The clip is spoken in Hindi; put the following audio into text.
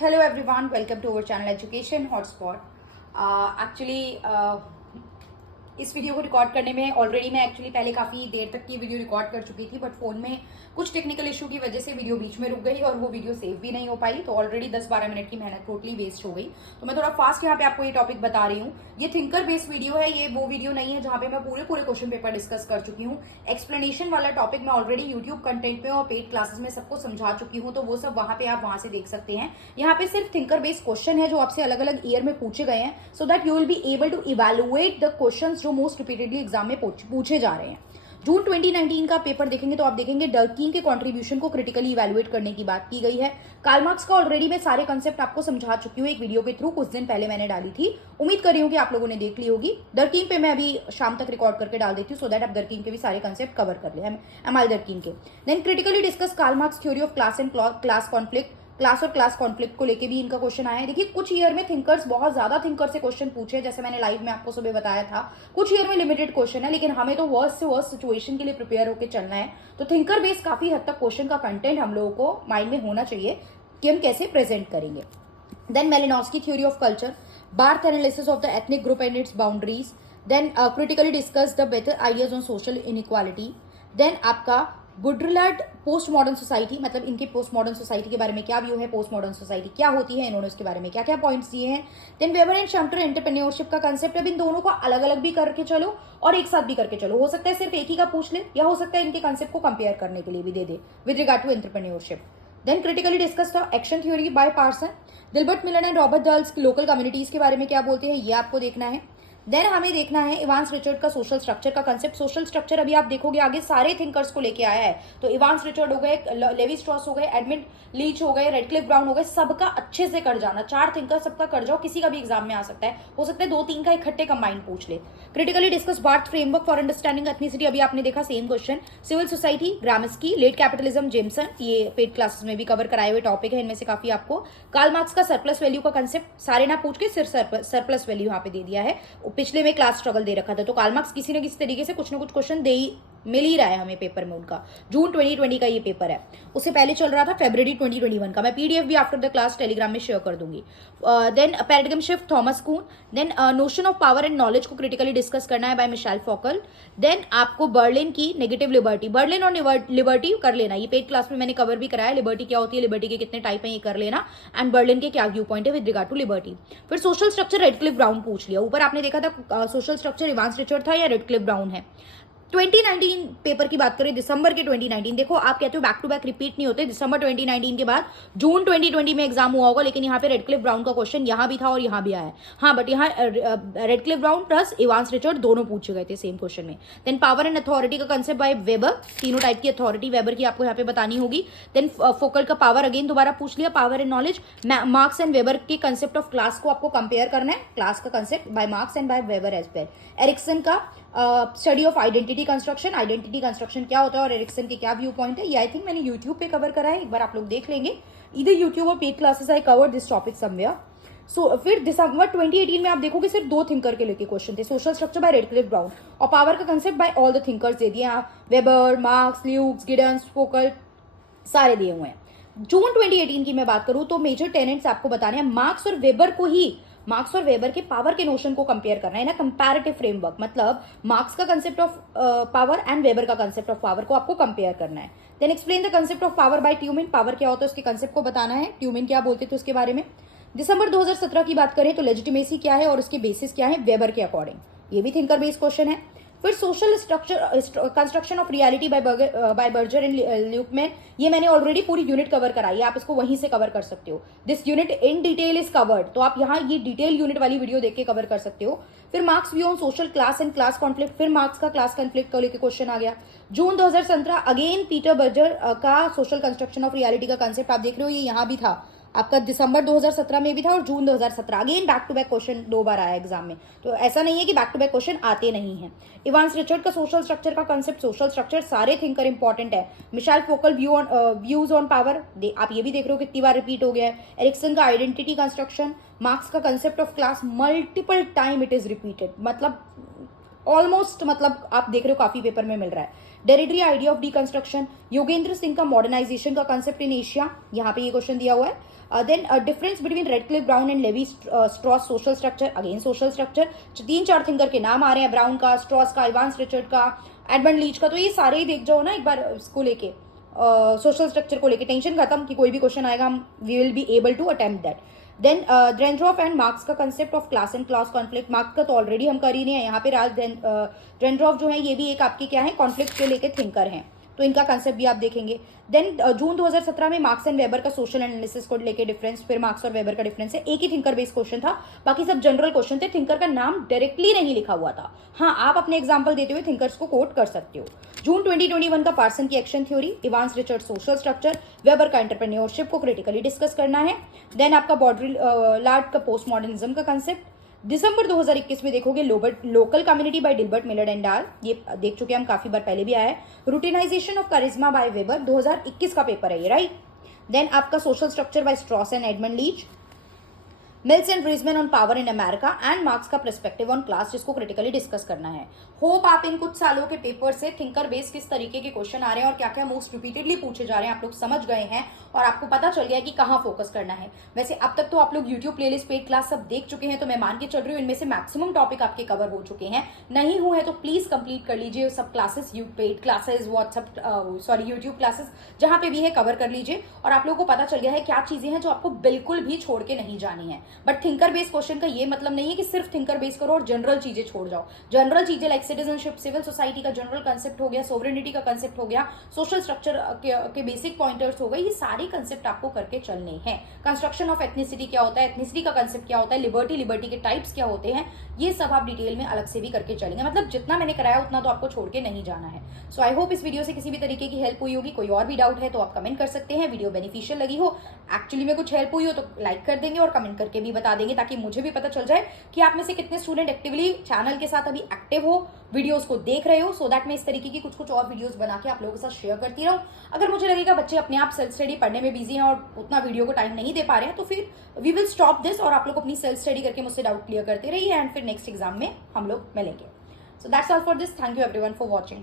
Hello everyone, welcome to our channel Education Hotspot. Actually, इस वीडियो को रिकॉर्ड करने में ऑलरेडी मैं एक्चुअली पहले काफ़ी देर तक की वीडियो रिकॉर्ड कर चुकी थी, बट फ़ोन में कुछ टेक्निकल इशू की वजह से वीडियो बीच में रुक गई और वो वीडियो सेव भी नहीं हो पाई। तो ऑलरेडी 10-12 मिनट की मेहनत टोटली वेस्ट हो गई। तो मैं थोड़ा फास्ट यहाँ पे आपको ये टॉपिक बता रही हूँ। ये थिंकर बेस्ड वीडियो है, ये वो वीडियो नहीं है जहाँ पे मैं पूरे क्वेश्चन पेपर डिस्कस कर चुकी हूँ। एक्सप्लेनेशन वाला टॉपिक मैं ऑलरेडी यूट्यूब कंटेंट में और पेड क्लासेस में सबको समझा चुकी हूँ, तो वो सब वहाँ पे आप वहाँ से देख सकते हैं। यहाँ पे सिर्फ थिंकर बेस्ड क्वेश्चन है जो आपसे अलग अलग ईयर में पूछे गए हैं, so that you will be able to evaluate the question जो मोस्ट रिपीटेडली एग्जाम में पूछे जा रहे हैं। जून 2019 का पेपर देखेंगे तो आप देखेंगे डर्कीन के कंट्रीब्यूशन को क्रिटिकली इवैल्यूएट करने की बात की गई है। कार्ल मार्क्स का ऑलरेडी मैं सारे कंसेप्ट आपको समझा चुकी हूँ एक वीडियो के थ्रू, कुछ दिन पहले मैंने डाली थी। उम्मीद कर रही हूँ कि आप लोगों ने देख ली होगी। डर्कीन पे मैं अभी शाम तक रिकॉर्ड करके डाल देती हूँ, सो दैट आप डर्कीन के भी सारे कंसेप्ट कवर कर ले, एमआई डर्कीन के। Then critically discuss Karl Marx theory of class and class conflict. Class और क्लास कॉन्फ्लिक्ट को लेके भी इनका क्वेश्चन आया है। देखिए, कुछ ईयर में थिंकर्स बहुत ज्यादा थिंकर से क्वेश्चन पूछे, जैसे मैंने लाइव में आपको सुबह बताया था। कुछ ईयर में लिमिटेड क्वेश्चन है, लेकिन हमें तो वर्स्ट से वर्स्ट सिचुएशन के लिए प्रिपेयर होकर चलना है। तो थिंकर बेस्ड काफी हद तक क्वेश्चन का कंटेंट हम लोगों को माइंड में होना चाहिए कि हम कैसे प्रेजेंट करेंगे। Then Malinowski theory of culture, Barth analysis of the ethnic group and its boundaries. Then critically discuss the Beteille ideas on social inequality. Then आपका बुड्रिलाट पोस्ट मॉडर्न सोसाइटी, मतलब इनके पोस्ट मॉडर्न सोसाइटी के बारे में क्या व्यू है, पोस्ट मॉडर्न सोसाइटी क्या होती है, इन्होंने उसके बारे में क्या क्या पॉइंट्स दिए हैं। देन वेबर एंड शम्टर एंटरप्रेन्योरशिप का कंसेप्ट। अब इन दोनों को अलग अलग भी करके चलो और एक साथ भी करके चलो, हो सकता है सिर्फ एक ही का पूछ ले, या हो सकता है इनके कंसेप्ट को कंपेयर करने के लिए भी दे दे with regard to entrepreneurship. Then critically discuss the action theory by Parson. Dilbert Milan and Robert Dahl's local communities के बारे में क्या बोलते हैं, ये आपको देखना है। देन हमें देखना है इवांस रिचर्ड का सोशल स्ट्रक्चर का कंसेप्ट। सोशल स्ट्रक्चर अभी आप देखोगे आगे सारे थिंकर्स को लेके आया है। तो इवांस रिचर्ड हो गए, लेवी स्ट्रॉस हो गए, एडमिन लीच हो गए, रेडक्लिफ ब्राउन हो गए, सबका अच्छे से कर जाना। 4 थिंकर सबका कर जाओ, किसी का भी एग्जाम में आ सकता है, हो सकता है 2-3 का इकट्ठे कंबाइंड पूछ ले। Critically discuss Barth framework for understanding ethnicity, अभी आपने देखा same question. Civil society Gramsci, late capitalism Jameson, ये पेड क्लासेस में भी कवर कराए हुए टॉपिक है, इनमें से काफी आपको। कार्ल मार्क्स का सरप्लस वैल्यू का कंसेप्ट सारे ना पूछ के सिर्फ सरप्लस वैल्यू यहाँ पे दे दिया है, पिछले में क्लास स्ट्रगल दे रखा था। तो कार्ल मार्क्स किसी न किसी तरीके से कुछ ना कुछ क्वेश्चन मिल ही रहा है हमें पेपर में उनका। जून 2020 का ये पेपर है, उससे पहले चल रहा था फरवरी 2021 का। मैं पीडीएफ भी आफ्टर द क्लास टेलीग्राम में शेयर कर दूंगी। Then paradigm shift Thomas Kuhn. Then notion of power and knowledge को क्रिटिकली डिस्कस करना है बाय मिशेल फोकल। देन आपको बर्लिन की नेगेटिव लिबर्टी, बर्लिन और लिबर्टी कर लेना, ये पेड क्लास में मैंने कवर भी कराया। लिबर्टी क्या होती है, लिबर्टी के कितने टाइप है, ये कर लेना, एंड बर्लिन के क्या व्यू पॉइंट है विद रिगार्ड टू लिबर्टी। फिर सोशल स्ट्रक्चर रेडक्लिफ ब्राउन पूछ लिया। ऊपर आपने देखा था सोशल स्ट्रक्चर इवांस रिचर्ड था या रेडक्लिफ ब्राउन है। 2019 पेपर की बात करें, दिसंबर के 2019, देखो आप कहते हो बैक टू बैक रिपीट नहीं होते। दिसंबर 2019 के बाद जून 2020 में एग्जाम हुआ होगा, लेकिन यहाँ पे रेडक्लिफ ब्राउन का क्वेश्चन यहाँ भी था और यहाँ भी आया है। हाँ, बट यहाँ Radcliffe Brown plus Evans Richard दोनों पूछे गए थे सेम क्वेश्चन में। देन पावर एंड अथॉरिटी का कंसेप्ट बाय वेबर, तीनों टाइप की अथॉरिटी वेबर की आपको यहाँ पे बतानी होगी। देन फोकल का पावर अगेन दोबारा पूछ लिया, power and knowledge. Marx and Weber के कंसेप्ट ऑफ क्लास को आपको कंपेयर करना है, क्लास का concept by Marx and by Weber as well. Erikson का study of identity construction, identity construction क्या होता है और एरिक्सन के क्या व्यू पॉइंट है, ये आई थिंक मैंने यूट्यूब पे कवर करा है, एक बार आप लोग देख लेंगे। इधर यूट्यूब और paid classes I cover this topic somewhere. So फिर दिसंबर 2018 में आप देखोगे सिर्फ 2 थिंकर के लेके क्वेश्चन थे, social structure by Radcliffe Brown और पावर का concept by all the thinkers दे दिए, Weber, Marx, Lukes, Giddens, Foucault, सारे दिए हुए हैं। जून 2018 की मैं बात करूं तो मेजर टेनेंट्स आपको बताने हैं। मार्क्स और वेबर के पावर के नोशन को कंपेयर करना है ना, कंपैरेटिव फ्रेमवर्क, मतलब मार्क्स का concept of power and Weber का कंसेप्ट ऑफ पावर को आपको कंपेयर करना है। Then explain the concept of power by Tumin, power क्या होता है उसके कंसेप्ट को बताना है, ट्यूमिन क्या बोलते थे उसके बारे में। दिसंबर 2017 की बात करें तो लेजिटिमेसी क्या है और उसके बेसिस क्या है वेबर के अकॉर्डिंग, ये भी थिंकर बेस्ड क्वेश्चन है। फिर social structure construction of reality by Berger and Luckmann, ये मैंने ऑलरेडी पूरी यूनिट कवर कराई है, आप इसको वहीं से कवर कर सकते हो। This unit in detail is covered, तो आप यहाँ ये डिटेल यूनिट वाली वीडियो देख के कवर कर सकते हो। फिर marks view on social class and class conflict, फिर मार्क्स का क्लास कॉन्फ्लिक्ट को लेकर क्वेश्चन आ गया। जून 2017 अगेन पीटर बर्जर का सोशल कंस्ट्रक्शन ऑफ रियलिटी का कंसेप्ट आप देख रहे हो, ये यहाँ भी था आपका, दिसंबर 2017 में भी था और June 2017 again back to back question 2 बार आया एग्जाम में, तो ऐसा नहीं है कि बैक टू बैक क्वेश्चन आते नहीं है। इवांस रिचर्ड का सोशल स्ट्रक्चर का कंसेप्ट, सोशल स्ट्रक्चर सारे थिंकर इंपॉर्टेंट है। Michel Foucault views on power, आप ये भी देख रहे हो कितनी बार रिपीट हो गया है। एरिक्सन का आइडेंटिटी कंस्ट्रक्शन, मार्क्स का concept of class, multiple time it is repeated, मतलब ऑलमोस्ट, मतलब आप देख रहे हो काफी पेपर में मिल रहा है। Derrida idea of deconstruction, Yogendra Singh का मॉडर्नाइजेशन का कंसेप्ट इन एशिया, यहाँ पे ये क्वेश्चन दिया हुआ है। Then difference between Radcliffe Brown and Levi Strauss social structure, again social structure. 3-4 thinker के नाम आ रहे हैं, ब्राउन का, स्ट्रॉस का, इवांस रिचर्ड का, एडमंड लीच का, तो ये सारे ही देख जाओ ना एक बार इसको लेके, सोशल स्ट्रक्चर को लेके टेंशन खत्म कि कोई भी क्वेश्चन आएगा हम we will be able to attempt that. Then Dahrendorf and Marx का concept of class and class conflict, Marx का तो ऑलरेडी हम कर ही नहीं है यहाँ पे। राज ड्रेंड्रॉफ जो है ये भी एक आपके क्या है, कॉन्फ्लिक्ट के लेके थिंकर हैं, तो इनका कंसेप्ट भी आप देखेंगे। देन जून 2017 में मार्क्स एंड वेबर का सोशल एनालिसिस को लेके डिफरेंस, फिर मार्क्स और वेबर का डिफरेंस है। एक ही थिंकर बेस्ड क्वेश्चन था, बाकी सब जनरल क्वेश्चन थे, थिंकर का नाम डायरेक्टली नहीं लिखा हुआ था। हाँ, आप अपने एग्जाम्पल देते हुए थिंकर्स को कोट कर सकते हो। जून 2021 का पार्सन की action theory, Evans Richard social structure, Weber का एंटरप्रेन्योरशिप को क्रिटिकली डिस्कस करना है। देन आपका बॉड्रिलार्ड का पोस्ट मॉडर्निज्म का कंसेप्ट। दिसंबर 2021 में देखोगे local community by Dilbert Miller and Dahl, ये देख चुके हम काफी बार, पहले भी आया है। Routinization of charisma by Weber, 2021 का पेपर है ये, राइट। देन आपका social structure by Strauss and Edmund Leach, Mills and Bridgman on power in America, and Marx का पर्सपेक्टिव ऑन क्लास, जिसको क्रिटिकली डिस्कस करना है। होप आप इन कुछ सालों के पेपर से थिंकर बेस किस तरीके के क्वेश्चन आ रहे हैं और क्या क्या मोस्ट रिपीटेडली पूछे जा रहे हैं आप लोग समझ गए हैं, और आपको पता चल गया है कि कहाँ फोकस करना है। वैसे अब तक तो आप लोग यूट्यूब प्लेलिस्ट पेड क्लास सब देख चुके हैं, तो मैं मान के चल रही हूँ इनमें से मैक्सिमम टॉपिक आपके कवर हो चुके हैं। नहीं हुए तो प्लीज कंप्लीट कर लीजिए सब classes, paid classes, WhatsApp YouTube classes जहां पे भी है कवर कर लीजिए, और आप लोगों को पता चल गया है क्या चीजें हैं जो आपको बिल्कुल भी छोड़ के नहीं जानी है। बट थिंकर बेस्ड क्वेश्चन का ये मतलब नहीं है कि सिर्फ थिंकर बेस करो और जनरल चीजें छोड़ जाओ। जनरल चीजें लाइक सिटीजनशिप, सिविल सोसाइटी का जनरल कंसेप्ट हो गया, सोवरेनिटी का कंसेप्ट हो गया, सोशल स्ट्रक्चर के बेसिक पॉइंटर्स हो गए, ये सारे कंसेप्ट आपको करके चलने हैं। कंस्ट्रक्शन ऑफ एथनिसिटी क्या होता है, एथनिसिटी का कंसेप्ट क्या होता है, लिबर्टी के टाइप्स क्या होते हैं, ये सब आप डिटेल में अलग से भी करके चलेंगे। मतलब जितना मैंने कराया उतना तो आपको छोड़ के नहीं जाना है। सो आई होप इस वीडियो से किसी भी तरीके की हेल्प हुई होगी। कोई और भी डाउट है तो आप कमेंट कर सकते हैं। वीडियो बेनिफिशियल लगी हो, एक्चुअली में कुछ हेल्प हुई हो तो लाइक कर देंगे और कमेंट करके भी बता देंगे, ताकि मुझे भी पता चल जाए कि आप में से कितने स्टूडेंट एक्टिवली चैनल के साथ अभी एक्टिव हो, वीडियोस को देख रहे हो, सो दैट मैं इस तरीके की कुछ और वीडियोस बना के आप लोगों के साथ शेयर करती रहूं। अगर मुझे लगेगा बच्चे अपने आप सेल्फ स्टडी पढ़ने में बिजी हैं और उतना वीडियो को टाइम नहीं दे पा रहे हैं, तो फिर वी विल स्टॉप दिस और आप लोग अपनी सेल्फ स्टडी करके मुझसे डाउट क्लियर करते रहिए, एंड फिर नेक्स्ट एग्जाम में हम लोग मिलेंगे। So that's all for this. Thank you everyone for watching.